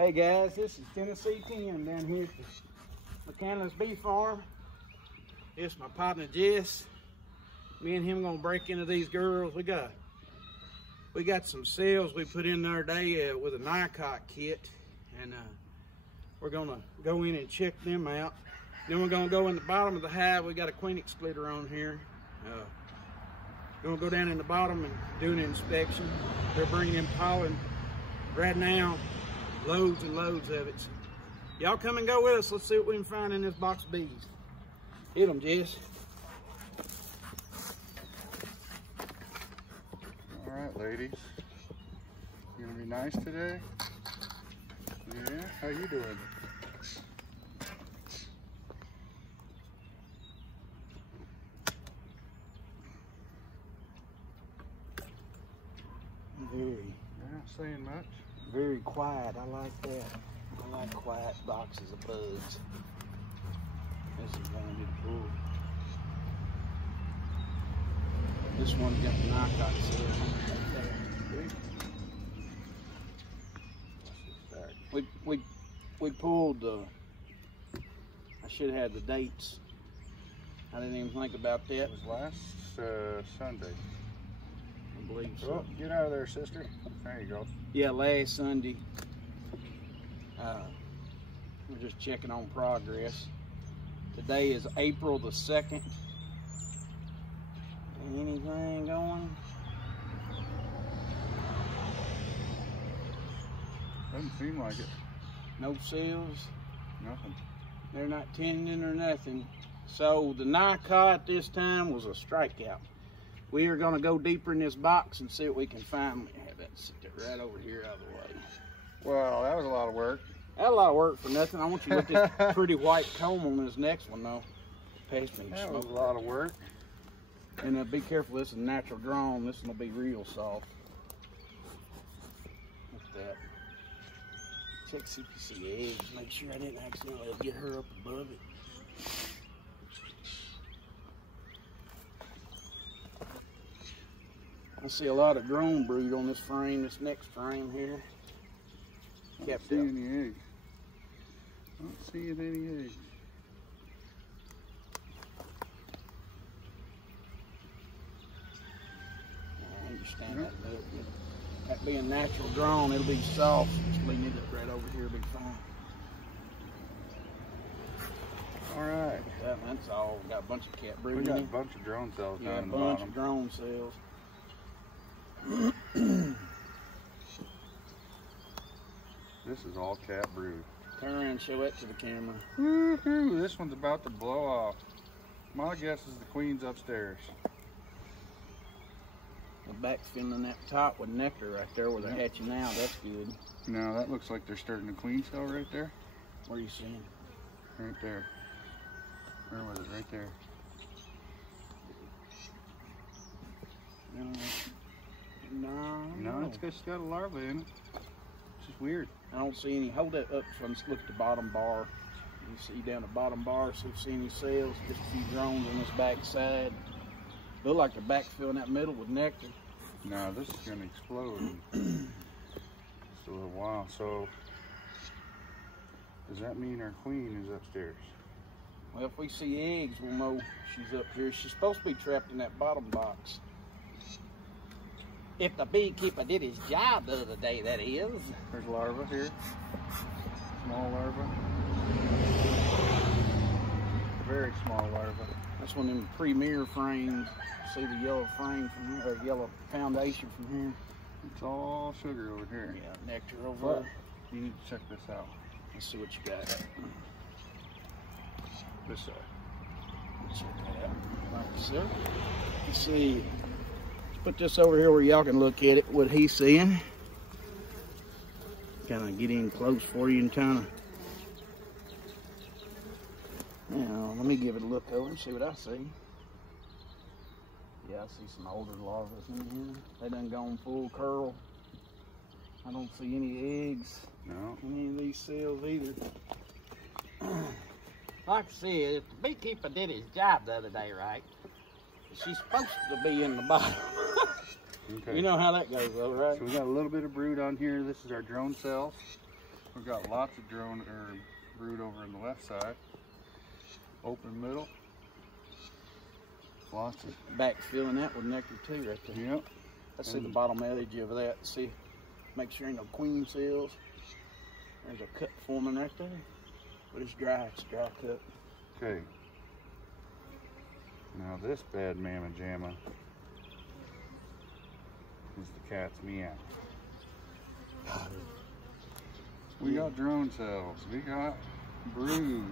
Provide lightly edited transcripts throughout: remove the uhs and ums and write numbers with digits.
Hey guys, this is Tennessee Tim down here at the McCandless Bee Farm. It's my partner Jess. Me and him gonna break into these girls. We got some cells we put in there today with a Nicot kit, and we're gonna go in and check them out. Then we're gonna go in the bottom of the hive. We got a queen splitter on here. Gonna go down in the bottom and do an inspection. They're bringing in pollen right now. Loads and loads of it. Y'all come and go with us. Let's see what we can find in this box of bees. Hit them, Jess. All right, ladies. You gonna be nice today? Yeah, how you doing? They're not saying much. Very quiet. I like that. I like quiet boxes of bugs. This is one I need to pull. This one got the Nicot cells. We pulled I should have had the dates. I didn't even think about that. It was last Sunday. I believe so. Oh, get out of there, sister. There you go. Yeah, last Sunday. We're just checking on progress. Today is April the 2nd. Anything going? Doesn't seem like it. No seals? Nothing. They're not tending or nothing. So the Nicot this time was a strikeout. We are going to go deeper in this box and see what we can find. Have that sit there right over here out of the way. Well, that was a lot of work. That a lot of work for nothing. I want you to look at this pretty white comb on this next one though. Pass me the That smoke. was a lot of work. And be careful, this is natural drawn. This one will be real soft. Look at that. Check see if you see eggs. Make sure I didn't accidentally get her up above it. I see a lot of drone brood on this frame, this next frame here. I don't see any eggs. I don't see any eggs. I understand that little bit. That being natural drawn, it'll be soft. Just lean it right over here, it'll be fine. All right. That's all. We got a bunch of cat brood. We got a bunch of drone cells down in the bunch bottom. of drone cells. This is all cat brood. Turn around and show it to the camera. Woohoo! This one's about to blow off. My guess is the queen's upstairs. The back's filling that top with nectar right there where they're hatching out. That's good. No, that looks like they're starting a queen cell right there. Where are you seeing? Right there. Where was it? Right there. No, it's just got a larva in it. It's just weird. I don't see any. Hold that up so I can look at the bottom bar. You see down the bottom bar, so you see any cells, just a few drones on this back side. Look like the back's filling that middle with nectar. No, this is gonna explode in just a little while. So does that mean our queen is upstairs? Well, if we see eggs, we'll know she's up here. She's supposed to be trapped in that bottom box. If the beekeeper did his job the other day, that is. There's larva here. Small larva. Very small larva. That's one of them premier frames. See the yellow frame from here, or yellow foundation from here. It's all sugar over here. Yeah, nectar over there. You need to check this out. Let's see what you got. This side. Check that out. Like so. Let's see. Let's put this over here where y'all can look at it, what he's seeing. Kind of get in close for you and kind of. Now, let me give it a look over and see what I see. Yeah, I see some older larvae in here. They done gone full curl. I don't see any eggs. No. Any of these cells either. Like I said, if the beekeeper did his job the other day right, she's supposed to be in the bottom. Okay. You know how that goes though, right? So we got a little bit of brood on here. This is our drone cells. We've got lots of drone or brood over in the left side. Open middle. Lots of back filling that with nectar too right there. Yep. I see the bottom edge of that. See, make sure ain't no queen cells. There's a cut forming right there. But it's dry cut. Okay. Now this bad mamma jamma is the cat's meow. We got drone cells. We got brood.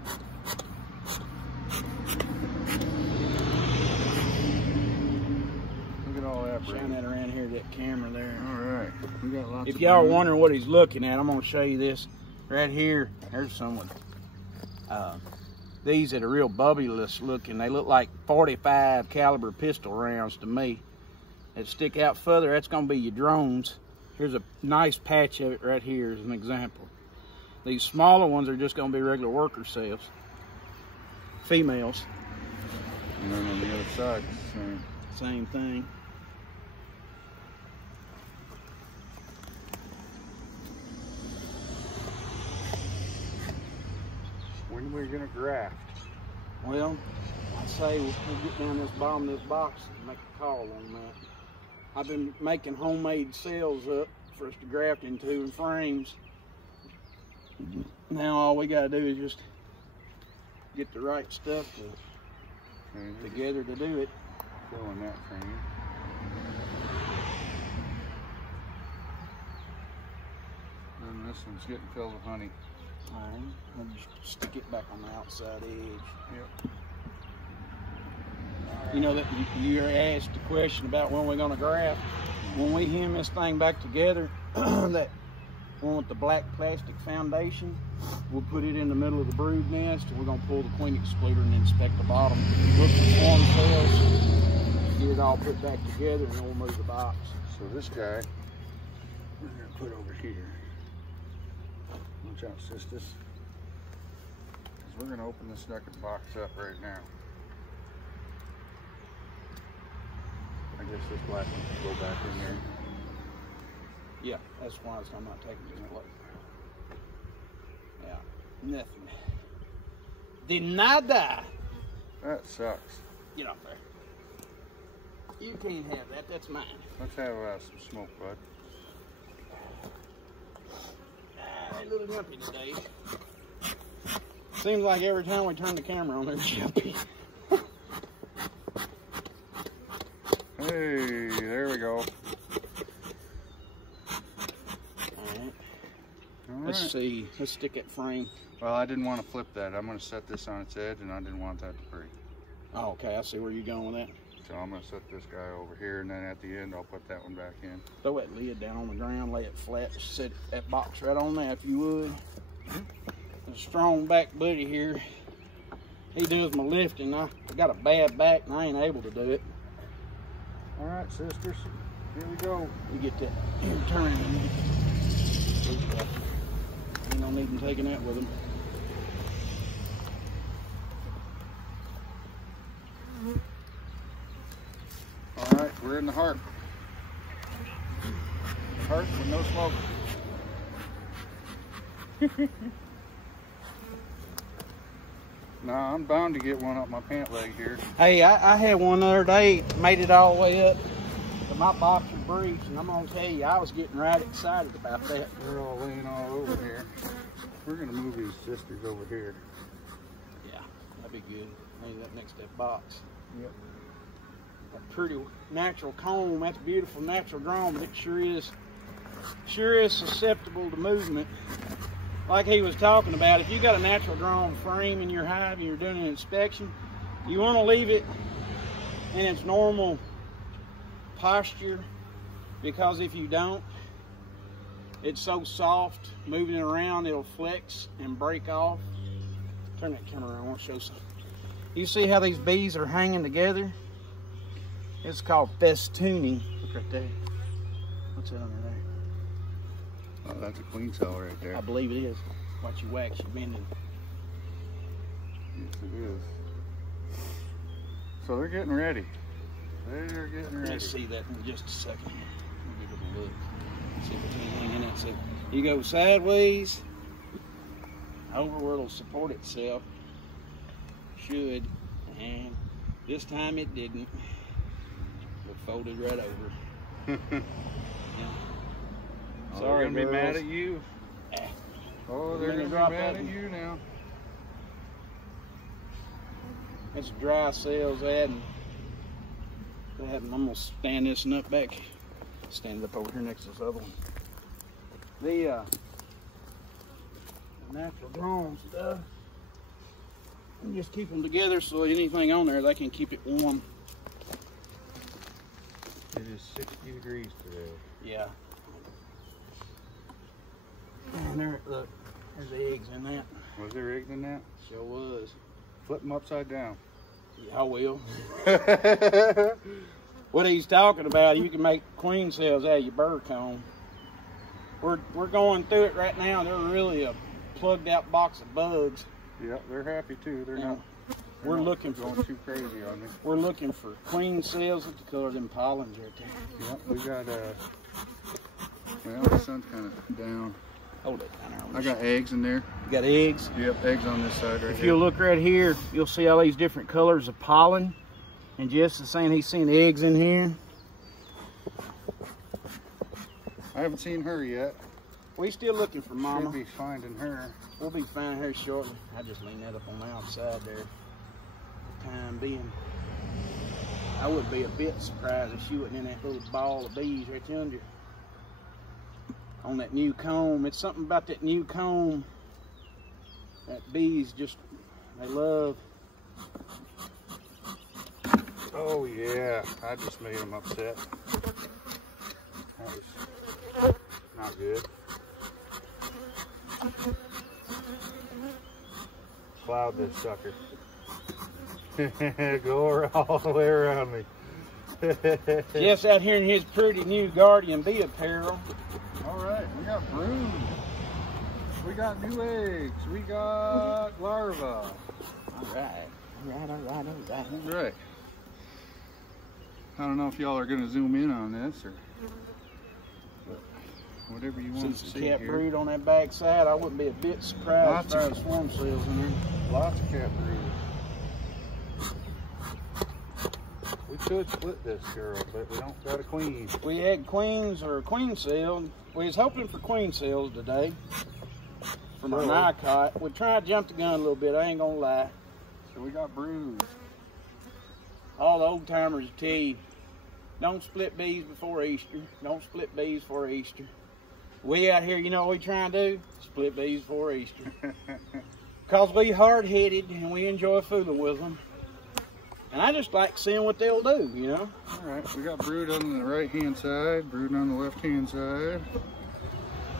Look at all that brood. Shine that around here, that camera there. All right. We got lots. If y'all are wondering what he's looking at, I'm gonna show you this right here. There's some with these that are real bubbulous looking. They look like 45 caliber pistol rounds to me. That stick out further, that's gonna be your drones. Here's a nice patch of it right here as an example. These smaller ones are just gonna be regular worker cells. Females. And then on the other side, same thing. When are we gonna graft? Well, I'd say we'll get down this bottom of this box and make a call on that. I've been making homemade cells up for us to graft into in frames. Now all we gotta do is just get the right stuff together to do it. Filling that frame. And this one's getting filled with honey. All right, I'll just stick it back on the outside edge. Yep. You know that you asked the question about when we're gonna graft. When we hem this thing back together, that one with the black plastic foundation, we'll put it in the middle of the brood nest, and we're gonna pull the queen excluder and inspect the bottom. Look for swarm cells, get it all put back together, and then we'll move the box. So this guy, we're gonna put over here. Watch out, sisters. Because we're gonna open this second box up right now. I guess this black one can go back in there. Yeah, that's why I'm not taking it. Look. Yeah, nothing. De nada. That sucks. Get off there. You can't have that. That's mine. Let's have some smoke, bud. They're a little jumpy today. Seems like every time we turn the camera on, they're jumpy. Hey, there we go. Let's see. Let's stick that frame. Well, I didn't want to flip that. I'm going to set this on its edge, and I didn't want that to break. Oh, okay. I see where you're going with that. So I'm going to set this guy over here, and then at the end, I'll put that one back in. Throw that lid down on the ground, lay it flat, set that box right on there if you would. A strong back buddy here. He does my lifting. I got a bad back, and I ain't able to do it. All right, sisters. Here we go. You get that turn. Ain't no need in taking that with him. All right, we're in the heart. Heart with no smoke. Nah, I'm bound to get one up my pant leg here. Hey, I had one the other day, made it all the way up to my boxer briefs, and I'm gonna tell you, I was getting right excited about that. They're all laying all over here. We're gonna move these sisters over here. Yeah, that'd be good. Maybe that next to that box. Yep. A pretty natural comb. That's beautiful natural drawn, but it sure is susceptible to movement. Like he was talking about, if you got a natural drawn frame in your hive and you're doing an inspection, you want to leave it in its normal posture, because if you don't, it's so soft, moving it around, it'll flex and break off. Turn that camera around, I want to show something. You see how these bees are hanging together? It's called festooning. Look right there. What's that under there? Oh, that's a queen cell right there. I believe it is. Watch you wax, you're bending. Yes, it is. So they're getting ready. They're getting ready. Let's see that in just a second. We'll give it a look. See if it's anything in it. So you go sideways, over where it'll support itself. Should. And this time it didn't. It folded right over. Yeah. Oh, Sorry, they're gonna be mad girls. at you. Oh, they're They're gonna gonna be drop mad that. at you now. It's dry cells adding. I'm gonna stand this nut back. Stand it up over here next to this other one. The natural grown stuff. And just keep them together so anything on there they can keep it warm. It is 60 degrees today. Yeah. And there, look, there's eggs in that. Was there eggs in that? Sure was. Flip them upside down. Yeah, I will. What he's talking about, you can make queen cells out of your burr comb. We're going through it right now. They're really a plugged out box of bugs. Yep, they're happy too. They're not. We're looking for going too crazy on me. We're looking for queen cells with the color of them pollens right there. Yep, we got well, the sun's kind of down. Hold it down there. I got eggs in there. You got eggs? Yep, eggs on this side right If here. you look right here, you'll see all these different colors of pollen. And Jess is saying he's seen eggs in here. I haven't seen her yet. We still looking for Mama. Should be finding her. We'll be finding her shortly. I just leaned that up on the outside there. For the time being. I would be a bit surprised if she wasn't in that little ball of bees right yonder. On that new comb. It's something about that new comb that bees just, they love. Oh yeah, I just made them upset. That was not good. Cloud this sucker. Go all the way around me. Jeff's out here in his pretty new guardian bee apparel. All right, we got brood. We got new eggs. We got larvae. All right. All Right. I don't know if y'all are going to zoom in on this or whatever you want to See see cat here. brood on that back side. I wouldn't be a bit surprised if there was swarm cells in there. Lots of cat brood. We could split this girl, but we don't got a queen. We had queens or a queen cell. We was hoping for queen cells today from our Nicot. We tried to jump the gun a little bit, I ain't gonna lie. So we got brood. All the old timers will tell you, don't split bees before Easter. Don't split bees before Easter. We out here, you know what we trying to do? Split bees before Easter. Because we hard-headed and we enjoy fooling with them. And I just like seeing what they'll do, you know? All right, we got brood on the right-hand side, brood on the left-hand side,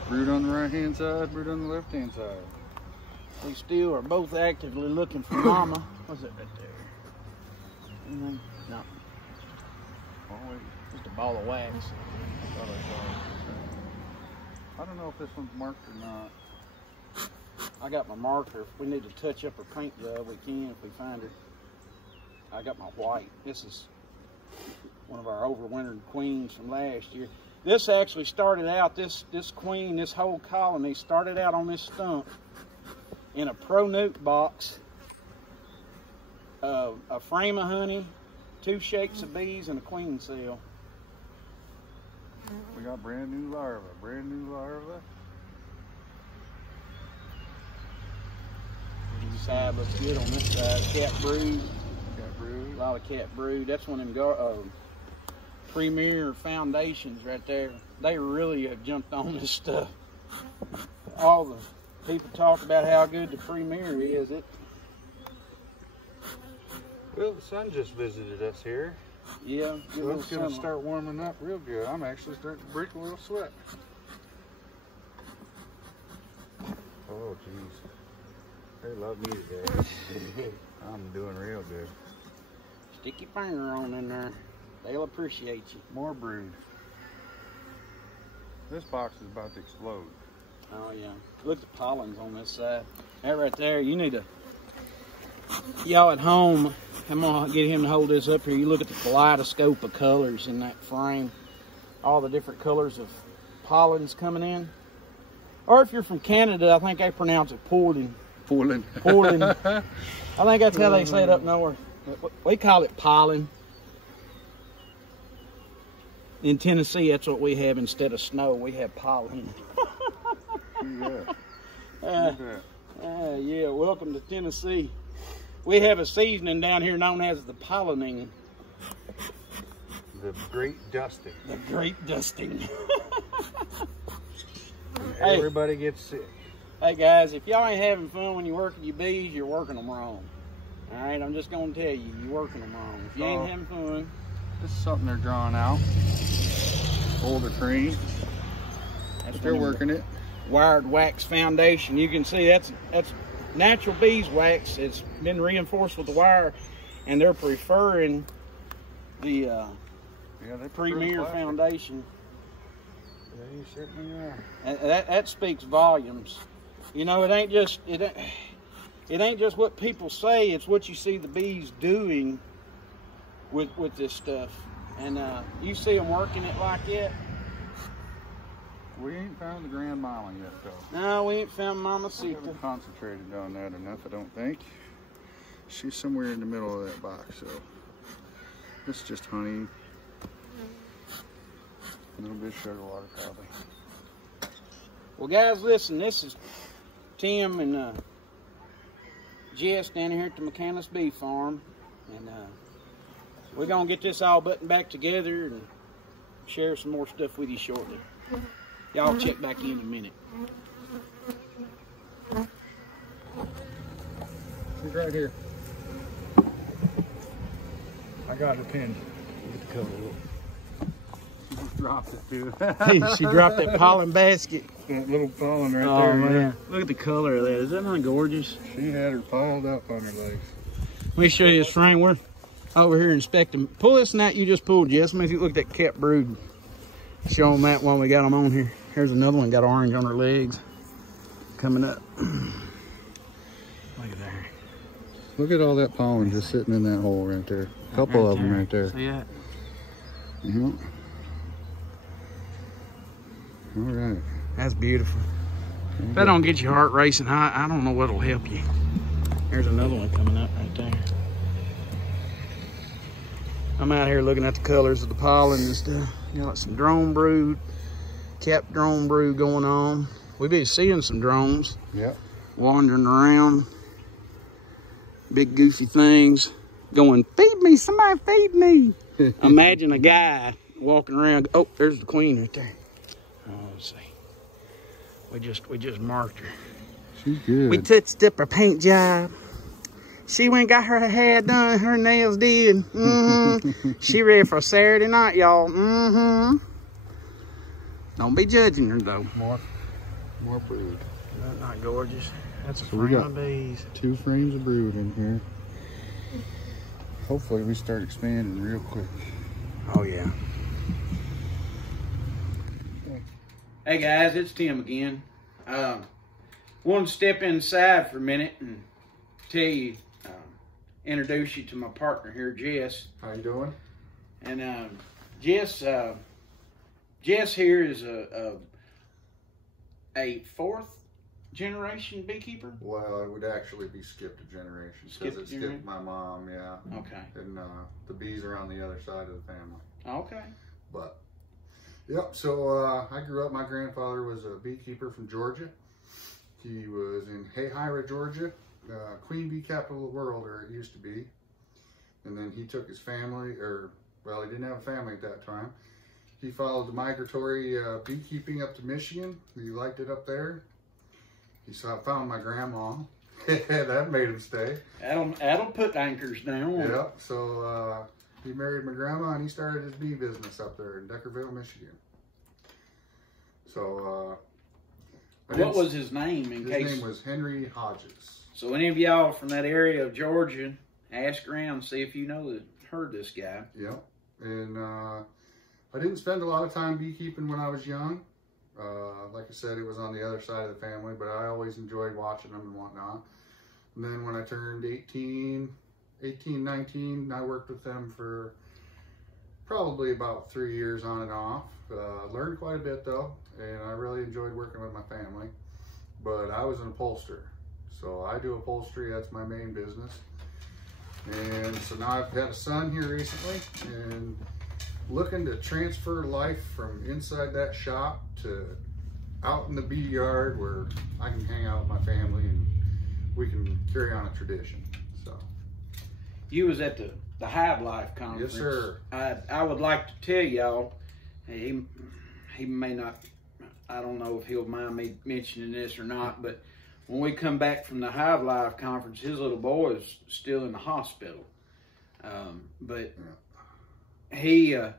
brood on the right-hand side, brood on the left-hand side. We still are both actively looking for Mama. What's that right there? Anything? No. Oh, wait. Just a ball of wax. I thought I saw it. I don't know if this one's marked or not. I got my marker. If we need to touch up her paint job, we can if we find her. I got my white. This is one of our overwintered queens from last year. This actually started out, this queen, this whole colony started out on this stump in a pro-nuke box, a frame of honey, 2 shakes of bees, and a queen cell. We got brand new larvae, This side looks good on this side. Cat brood. Cat brood. A lot of cat brood. That's one of them Premier Foundations right there. They really have jumped on this stuff. All the people talk about how good the Premier is. Well, the sun just visited us here. Yeah. So it's going to start warming up real good. I'm actually starting to break a little sweat. Oh, jeez. They love me today. I'm doing real good. Stick your finger on in there. They'll appreciate you. More brood. This box is about to explode. Oh, yeah. Look at the pollens on this side. That right there, you need to... Y'all at home, I'm going to get him to hold this up here. You look at the kaleidoscope of colors in that frame. All the different colors of pollens coming in. Or if you're from Canada, I think they pronounce it pollen. Pollen. Pollen. I think that's how they say it up north. We call it pollen. In Tennessee, that's what we have instead of snow. We have pollen. Yeah, welcome to Tennessee. We have a seasoning down here known as the pollening. The great dusting. The great dusting. Everybody gets sick. Hey guys, if y'all ain't having fun when you're working your bees, you're working them wrong. All right, I'm just gonna tell you, you're working them wrong. If you ain't having fun. This is something they're drawing out. Older frame. But they're working it. Wired wax foundation. You can see that's natural beeswax. It's been reinforced with the wire, and they're preferring the Premier foundation. Yeah, you certainly are. And that speaks volumes. You know, it ain't just what people say. It's what you see the bees doing with this stuff. And you see them working it like that. We ain't found the Grand Mama yet, though. No, we ain't found Mama We Sita. haven't concentrated on that enough, I don't think. She's somewhere in the middle of that box, so this is just honey. A little bit of sugar water, probably. Well, guys, listen. This is Tim and Jess down here at the McCandless Bee Farm, and we're gonna get this all buttoned back together and share some more stuff with you shortly. Y'all check back in a minute. She's right here. I got the pin. Look at the color. She just dropped it, too. She dropped that pollen basket. That little pollen right Oh, there. man. Yeah. Look at the color of that. Isn't that gorgeous? She had her piled up on her legs. Let me show you this frame. We're over here inspecting. Pull this gnat you just pulled, Jess. Let me look at that capped brood. Show them that while we got them on here. Here's another one, got orange on her legs. Coming up. Look at there. Look at all that pollen just sitting in that hole right there. A couple of them right there. See that? Yeah. All right. That's beautiful. If that don't get your heart racing, I don't know what'll help you. There's another one coming up right there. I'm out here looking at the colors of the pollen and stuff. You got some drone brood, capped drone brood going on. We've been seeing some drones. Yep. Wandering around. Big goofy things. Going, feed me, somebody feed me. Imagine a guy walking around. Oh, there's the queen right there. Oh, let's see. We just marked her. She's good. We touched up her paint job. She went and got her hair done, her nails did. She ready for Saturday night, y'all. Don't be judging her though. More brood. That's not gorgeous. That's a So we frame got of bees. 2 frames of brood in here. Hopefully we start expanding real quick. Oh yeah. Hey guys, it's Tim again. Wanted to step inside for a minute and tell you, introduce you to my partner here, Jess. How you doing? And Jess here is a 4th generation beekeeper. Well, it would actually be skipped a generation because it skipped my mom, yeah. Okay. And the bees are on the other side of the family. Okay. But, yep, so I grew up, my grandfather was a beekeeper from Georgia. He was in Hayhira, Georgia, queen bee capital of the world, or it used to be. And then he took his family, well, he didn't have a family at that time. He followed the migratory beekeeping up to Michigan. He liked it up there. He found my grandma. That made him stay. That'll put anchors down. Yeah, so he married my grandma and he started his bee business up there in Deckerville, Michigan. So, what was his name his name was Henry Hodges. So any of y'all from that area of Georgia, ask around, see if you heard this guy. Yep. And I didn't spend a lot of time beekeeping when I was young. Like I said, it was on the other side of the family, but I always enjoyed watching them and whatnot. And then when I turned 18, 19, I worked with them for probably about 3 years on and off. Learned quite a bit though, and I really enjoyed working with my family. But I was an upholsterer, So I do upholstery, that's my main business. And so now I've had a son here recently and looking to transfer life from inside that shop to out in the bee yard where I can hang out with my family and we can carry on a tradition. So you was at the Hive Life conference. Yes, sir. I would like to tell y'all, he may not, I don't know if he'll mind me mentioning this or not, but when we come back from the Hive Life conference, his little boy is still in the hospital. But he was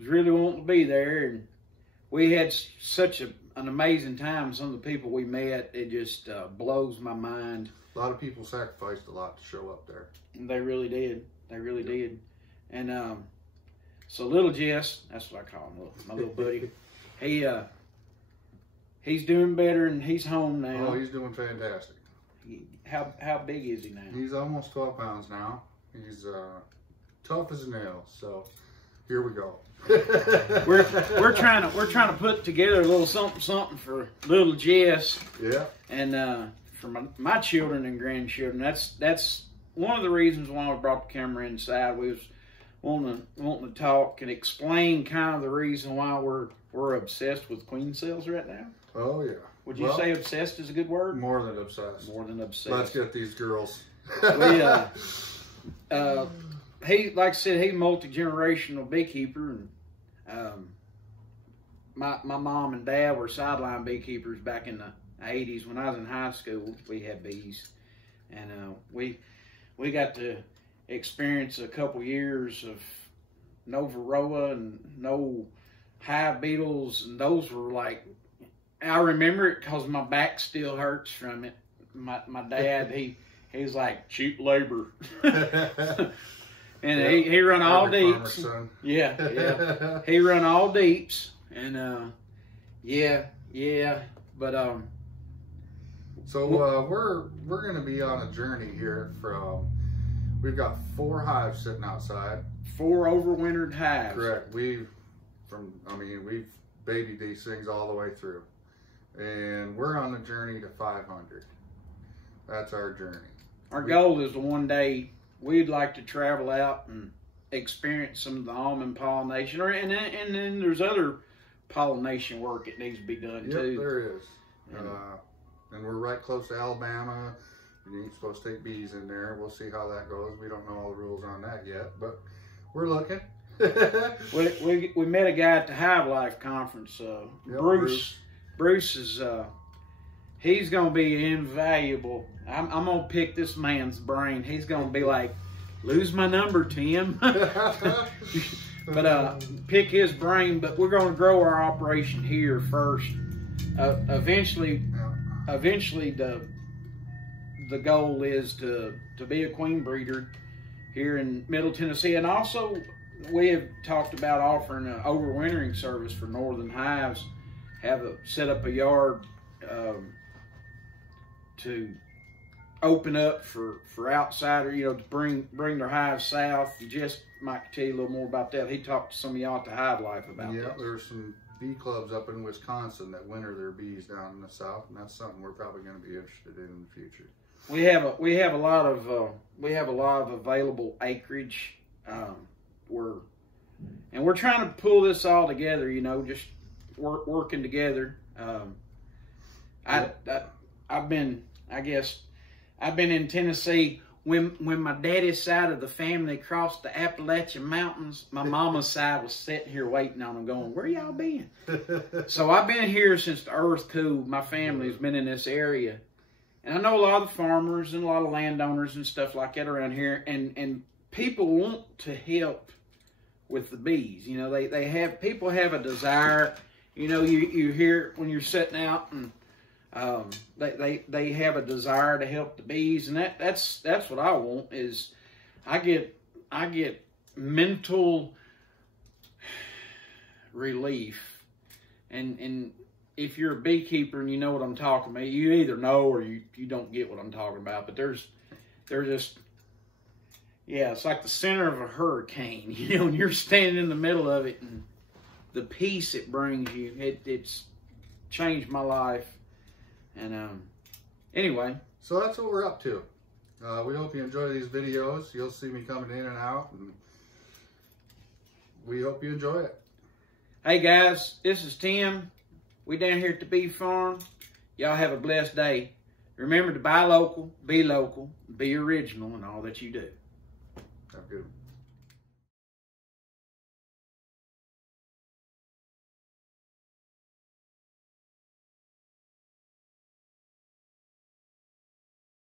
really wanting to be there, and we had such an amazing time. Some of the people we met, it just blows my mind. A lot of people sacrificed a lot to show up there. They really did. They really did. And so little Jess, that's what I call him, my little buddy. He's doing better and he's home now. Oh, he's doing fantastic. How big is he now? He's almost 12 pounds now. He's tough as a nail. So here we go. we're trying to put together a little something for little Jess. Yeah. And for my children and grandchildren. That's one of the reasons why we brought the camera inside. We was wanting to talk and explain kind of the reason why we're obsessed with queen cells right now. Oh yeah. Would you say obsessed is a good word? More than obsessed. More than obsessed. Let's get these girls. He, like I said, he's a multi-generational beekeeper, and my mom and dad were sideline beekeepers back in the 80s. When I was in high school, we had bees, and we got to experience a couple years of no varroa and no hive beetles, and those were like, I remember it because my back still hurts from it. My dad, he's like cheap labor. And he run all deeps. Yeah. He run all deeps. And but so we're gonna be on a journey here from, we've got 4 hives sitting outside. 4 overwintered hives. Correct. We've babied these things all the way through. And we're on the journey to 500. That's our journey. Our goal is to one day we'd like to travel out and experience some of the almond pollination, and then there's other pollination work that needs to be done too. Yep, there is. And we're right close to Alabama. You ain't supposed to take bees in there. We'll see how that goes. We don't know all the rules on that yet, but we're looking. we met a guy at the Hive Life conference. Bruce is he's gonna be invaluable. I'm gonna pick this man's brain. He's gonna be like, lose my number, Tim. But pick his brain. But we're gonna grow our operation here first. Eventually the goal is to be a queen breeder here in Middle Tennessee, and also we have talked about offering an overwintering service for northern hives. Set up a yard to open up for outsider, to bring their hives south. Jess might tell you a little more about that. He talked to some of y'all at the Hive Life about that. Yeah, there's some bee clubs up in Wisconsin that winter their bees down in the south, and that's something we're probably going to be interested in the future. We have a lot of available acreage. We're trying to pull this all together. Just working together. I've been in Tennessee when my daddy's side of the family crossed the Appalachian Mountains. My mama's side was sitting here waiting on them, going, "Where y'all been?" So I've been here since the earth cooled. My family's been in this area, and I know a lot of the farmers and a lot of landowners and stuff like that around here, and people want to help with the bees. People have a desire. You hear it when you're sitting out, and they have a desire to help the bees, and that's what I want. Is I get mental relief, and if you're a beekeeper and you know what I'm talking about, you either know or you don't get what I'm talking about. But they're just, it's like the center of a hurricane, and you're standing in the middle of it, and the peace it brings you, it's changed my life. And Anyway. So that's what we're up to. We hope you enjoy these videos. You'll see me coming in and out, and we hope you enjoy it. Hey guys, this is Tim. We down here at the beef farm. Y'all have a blessed day. Remember to buy local, be original in all that you do. Have a good one.